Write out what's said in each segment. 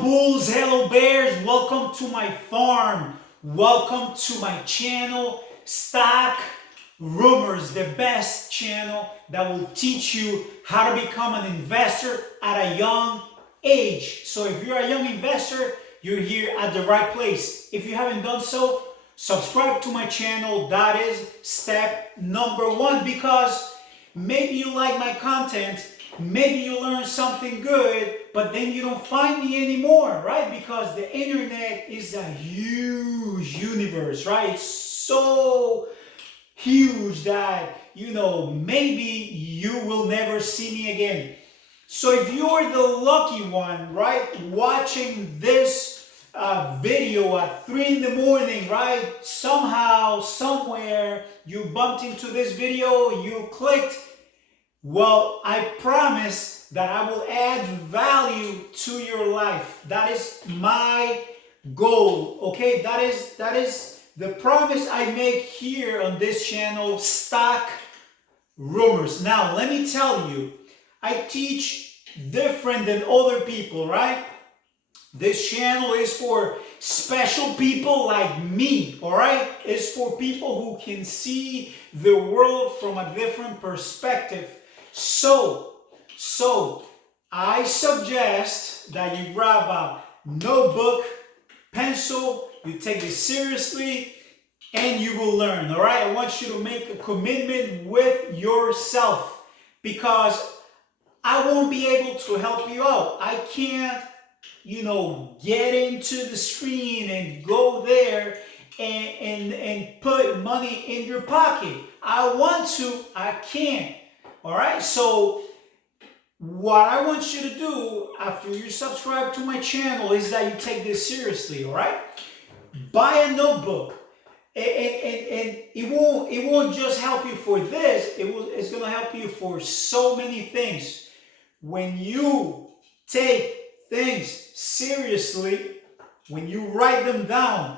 Hello bulls, hello bears, welcome to my farm. Welcome to my channel, Stock Rumors, the best channel that will teach you how to become an investor at a young age. So if you're a young investor, you're here at the right place. If you haven't done so, subscribe to my channel. That is step number one, because maybe you like my content, maybe you learn something good, but then you don't find me anymore, right? Because the internet is a huge universe, right? It's so huge that, maybe you will never see me again. So if you're the lucky one, right, watching this video at 3 in the morning, right, somehow, somewhere, you bumped into this video, you clicked, well, I promise that I will add value to your life. That is my goal, okay? That is the promise I make here on this channel, Stock Rumors. Now, let me tell you, I teach different than other people, right? This channel is for special people like me, all right? It's for people who can see the world from a different perspective. So I suggest that you grab a notebook, pencil, you take this seriously, and you will learn, all right? I want you to make a commitment with yourself, because I won't be able to help you out. I can't, get into the screen and go there and put money in your pocket. I want to, I can't. All right, so what I want you to do after you subscribe to my channel is that you take this seriously, all right? Buy a notebook, and it won't just help you for this, it's going to help you for so many things. When you take things seriously, when you write them down,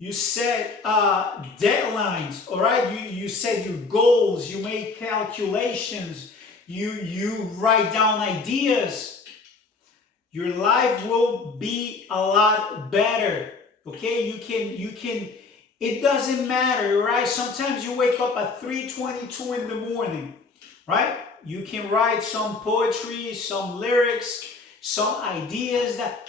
you set deadlines, all right? You set your goals, you make calculations, you write down ideas. Your life will be a lot better, okay? You can, it doesn't matter, right? Sometimes you wake up at 3:22 in the morning, right? You can write some poetry, some lyrics, some ideas that,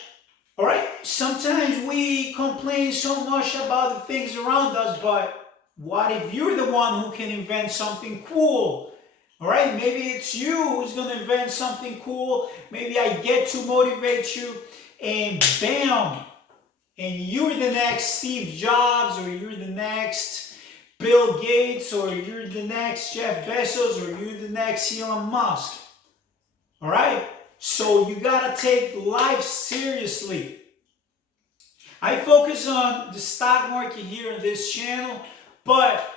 all right, sometimes we complain so much about the things around us, but what if you're the one who can invent something cool? All right, maybe it's you who's going to invent something cool. Maybe I get to motivate you, and bam, and you're the next Steve Jobs, or you're the next Bill Gates, or you're the next Jeff Bezos, or you're the next Elon Musk. All right, so you got to take life seriously. I focus on the stock market here on this channel, but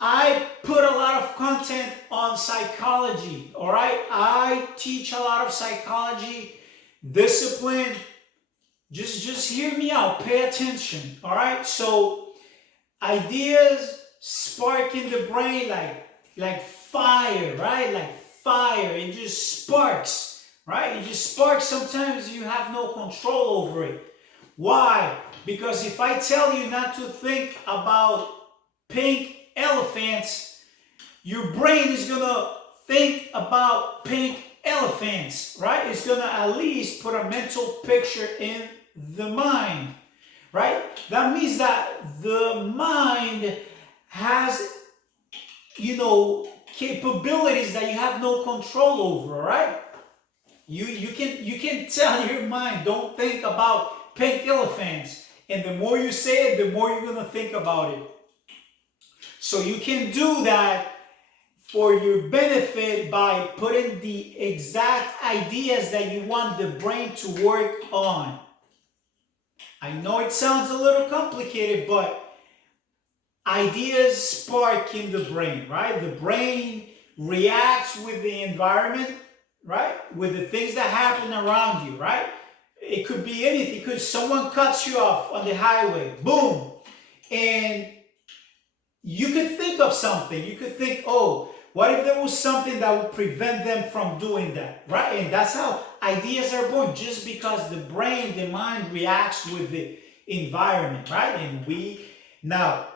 I put a lot of content on psychology, all right? I teach a lot of psychology, discipline. Just hear me out, pay attention, all right? So ideas spark in the brain like fire, right? Like fire, it just sparks, right? It just sparks. Sometimes you have no control over it. Why? Because if I tell you not to think about pink elephants, your brain is going to think about pink elephants, right? It's going to at least put a mental picture in the mind, right? That means that the mind has, capabilities that you have no control over, right? You can tell your mind, don't think about pink elephants. And the more you say it, the more you're going to think about it. So you can do that for your benefit by putting the exact ideas that you want the brain to work on. I know it sounds a little complicated, but ideas spark in the brain, right? The brain reacts with the environment, right? With the things that happen around you, right? It could be anything. It could someone cuts you off on the highway, boom, and you could think of something. You could think, oh, What if there was something that would prevent them from doing that, right? And that's how ideas are born, just because the brain, the mind reacts with the environment, right? And now,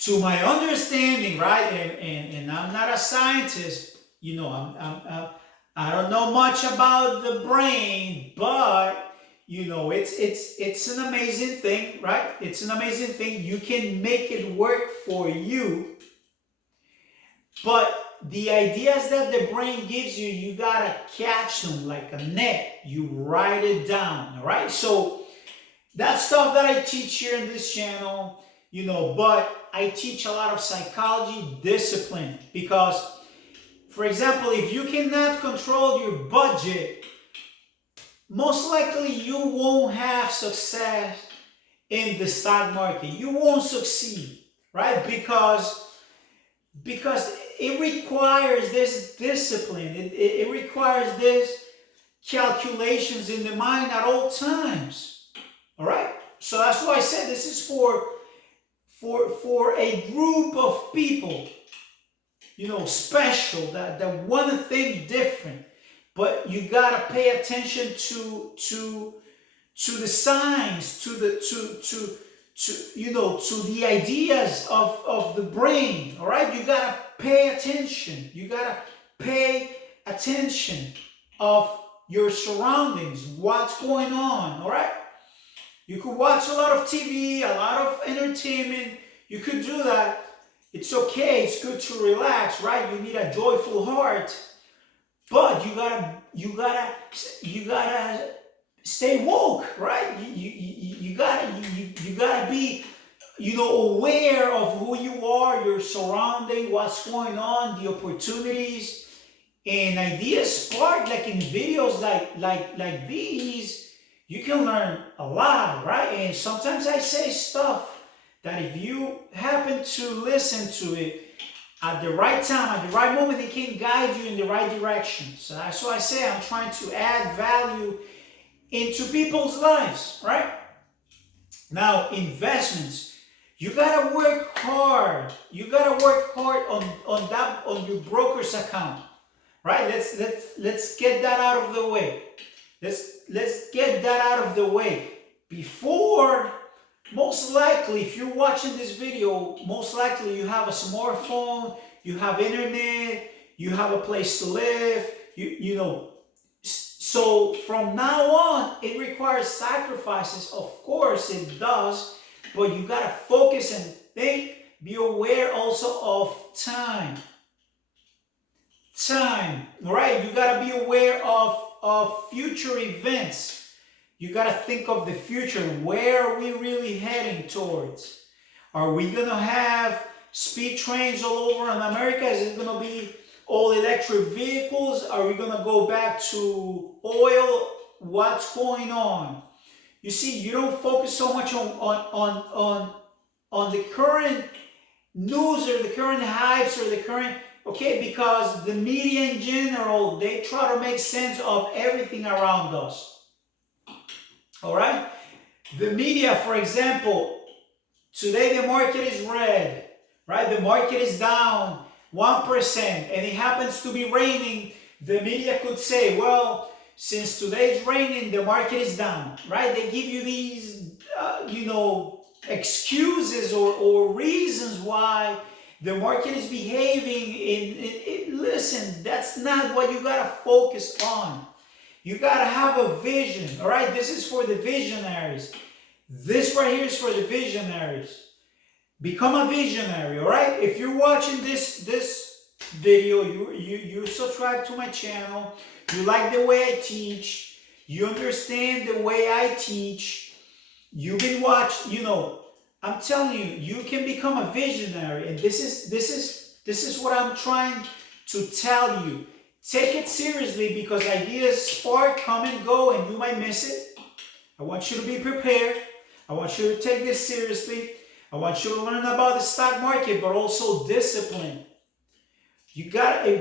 to my understanding, right, and I'm not a scientist, I don't know much about the brain, but it's an amazing thing, right? It's an amazing thing. You can make it work for you, but the ideas that the brain gives you, you gotta catch them like a net. You write it down, all right? So that's stuff that I teach here in this channel, but I teach a lot of psychology discipline because, for example, if you cannot control your budget, most likely you won't have success in the stock market. You won't succeed, right? Because it requires this discipline. It requires this calculations in the mind at all times. All right? So that's why I said this is for a group of people, special, that want to think different. But you gotta pay attention to the signs, to the ideas of the brain. All right, you gotta pay attention. You gotta pay attention of your surroundings, what's going on. All right, you could watch a lot of TV, a lot of entertainment. You could do that. It's okay. It's good to relax, right? You need a joyful heart. But you gotta stay woke, right? You gotta be, aware of who you are, your surrounding, what's going on, the opportunities, and ideas spark like in videos like these. You can learn a lot, right? And sometimes I say stuff that if you happen to listen to it at the right time, at the right moment, it can guide you in the right direction. So that's why I say I'm trying to add value into people's lives, right? Now, investments. You gotta work hard. You gotta work hard on your broker's account, right? Let's get that out of the way. Let's get that out of the way before. Most likely, if you're watching this video, most likely you have a smartphone, you have internet, you have a place to live, So from now on, it requires sacrifices. Of course it does, but you gotta focus and think, be aware also of time. Time, right? You gotta be aware of future events. You got to think of the future. Where are we really heading towards? Are we going to have speed trains all over in America? Is it going to be all electric vehicles? Are we going to go back to oil? What's going on? You see, you don't focus so much on the current news or the current hypes or the current, because the media in general, they try to make sense of everything around us. All right? The media, for example, today the market is red, right? The market is down 1% and it happens to be raining. The media could say, well, since today is raining, the market is down, right? They give you these, excuses or reasons why the market is behaving. Listen, that's not what you got to focus on. You got to have a vision, all right? This is for the visionaries. This right here is for the visionaries. Become a visionary, all right? If you're watching this video, you subscribe to my channel, you like the way I teach, you understand the way I teach, you've been watching, I'm telling you, you can become a visionary. And this is what I'm trying to tell you. Take it seriously because ideas spark, come and go, and you might miss it. I want you to be prepared. I want you to take this seriously. I want you to learn about the stock market, but also discipline. You gotta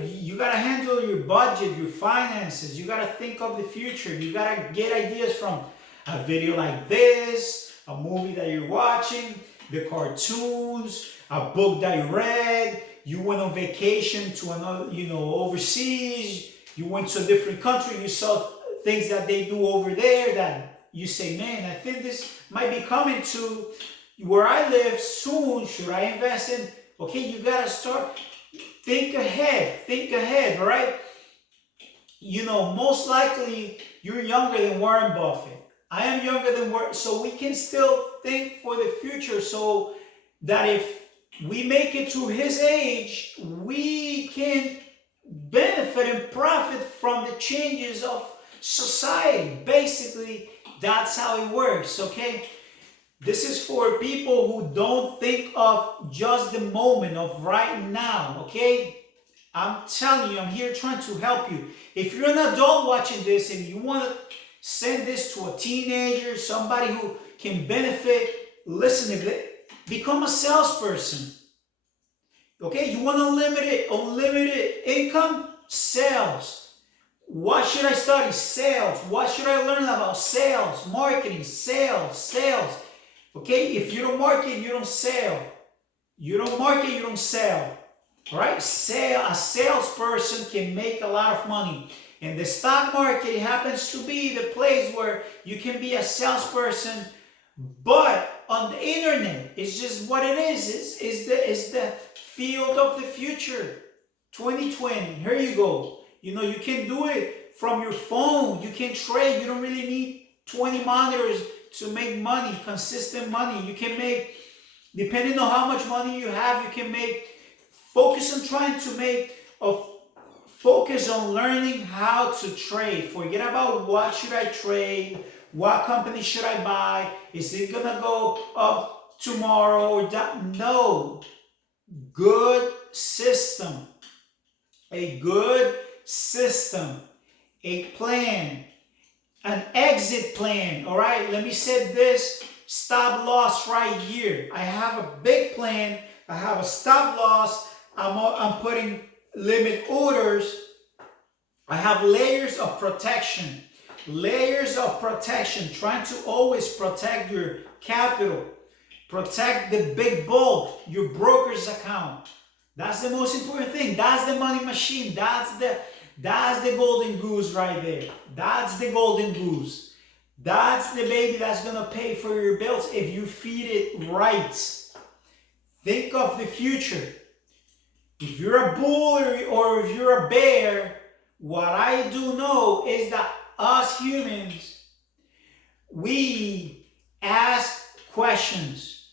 handle your budget, your finances. You gotta think of the future. You gotta get ideas from a video like this, a movie that you're watching, the cartoons, a book that you read. you went on vacation to another, overseas, you went to a different country, you saw things that they do over there that you say, man, I think this might be coming to where I live soon. Should I invest in? Okay, you gotta start, think ahead, all right? Most likely you're younger than Warren Buffett. I am younger than Warren, so we can still think for the future so that if we make it to his age, we can benefit and profit from the changes of society. Basically, that's how it works, okay? This is for people who don't think of just the moment of right now, okay? I'm telling you, I'm here trying to help you. If you're an adult watching this and you want to send this to a teenager, somebody who can benefit, listen to it, become a salesperson. Okay, you want unlimited income? Sales. What should I study? Sales. What should I learn about? Sales, marketing, sales. Okay, if you don't market, you don't sell. You don't market, you don't sell. All right, a salesperson can make a lot of money. And the stock market happens to be the place where you can be a salesperson, but on the internet, it's just what it is. It's the field of the future. 2020, here you go. You can do it from your phone. You can trade. You don't really need 20 monitors to make money, consistent money. You can make, depending on how much money you have, you can make, focus on learning how to trade. Forget about what should I trade, what company should I buy, is it gonna go up tomorrow or down? No. Good system, a plan, an exit plan. All right, let me set this stop loss right here. I have a big plan. I have a stop loss. I'm putting limit orders. I have layers of protection, trying to always protect your capital, protect the big bulk, your broker's account. That's the most important thing. That's the money machine. That's the golden goose right there. That's the golden goose. That's the baby that's gonna pay for your bills if you feed it right. Think of the future. If you're a bull or if you're a bear, what I do know is that us humans, we ask questions.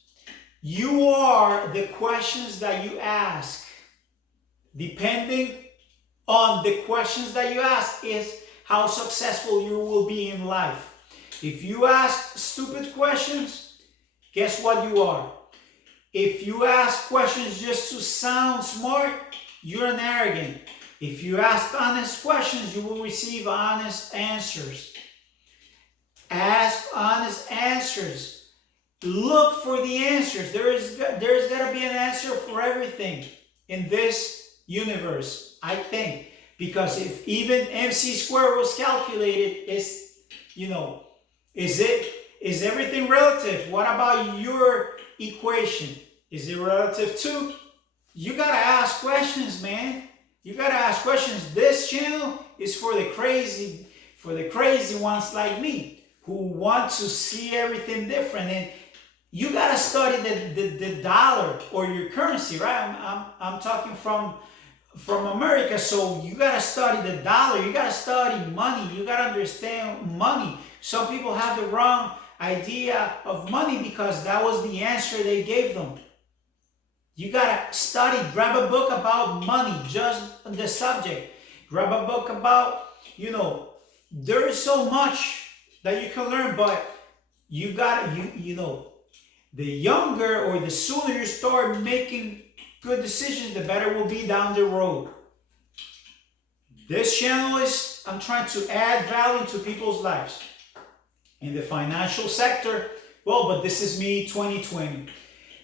You are the questions that you ask. Depending on the questions that you ask is how successful you will be in life. If you ask stupid questions, guess what you are? If you ask questions just to sound smart, you're an arrogant. If you ask honest questions, you will receive honest answers. Ask honest answers. Look for the answers. There's got to be an answer for everything in this universe, I think. Because if even MC squared was calculated, is everything relative? What about your equation? Is it relative to? You gotta ask questions, man. You gotta ask questions. This channel is for the crazy ones like me who want to see everything different. And you gotta study the dollar or your currency, right? I'm talking from America, so you gotta study the dollar. You gotta study money. You gotta understand money. Some people have the wrong idea of money because that was the answer they gave them. You gotta study, grab a book about money, just the subject. Grab a book about, there is so much that you can learn, but you gotta, the younger or the sooner you start making good decisions, the better it will be down the road. This channel is, I'm trying to add value to people's lives. In the financial sector, but this is me 2020.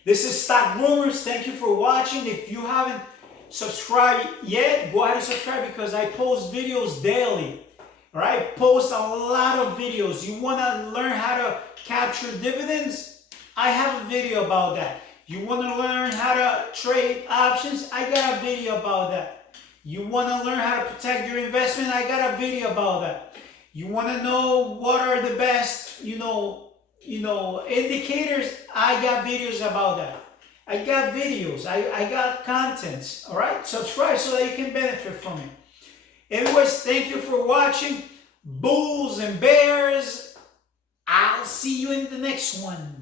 This is Stock Rumors. Thank you for watching. If you haven't subscribed yet, go ahead and subscribe because I post videos daily. All right, post a lot of videos. You want to learn how to capture dividends? I have a video about that. You want to learn how to trade options? I got a video about that. You want to learn how to protect your investment? I got a video about that. You want to know what are the best, indicators? I got videos about that. I got videos. I got contents. All right, subscribe so that you can benefit from it. Anyways, thank you for watching. Bulls and bears. I'll see you in the next one.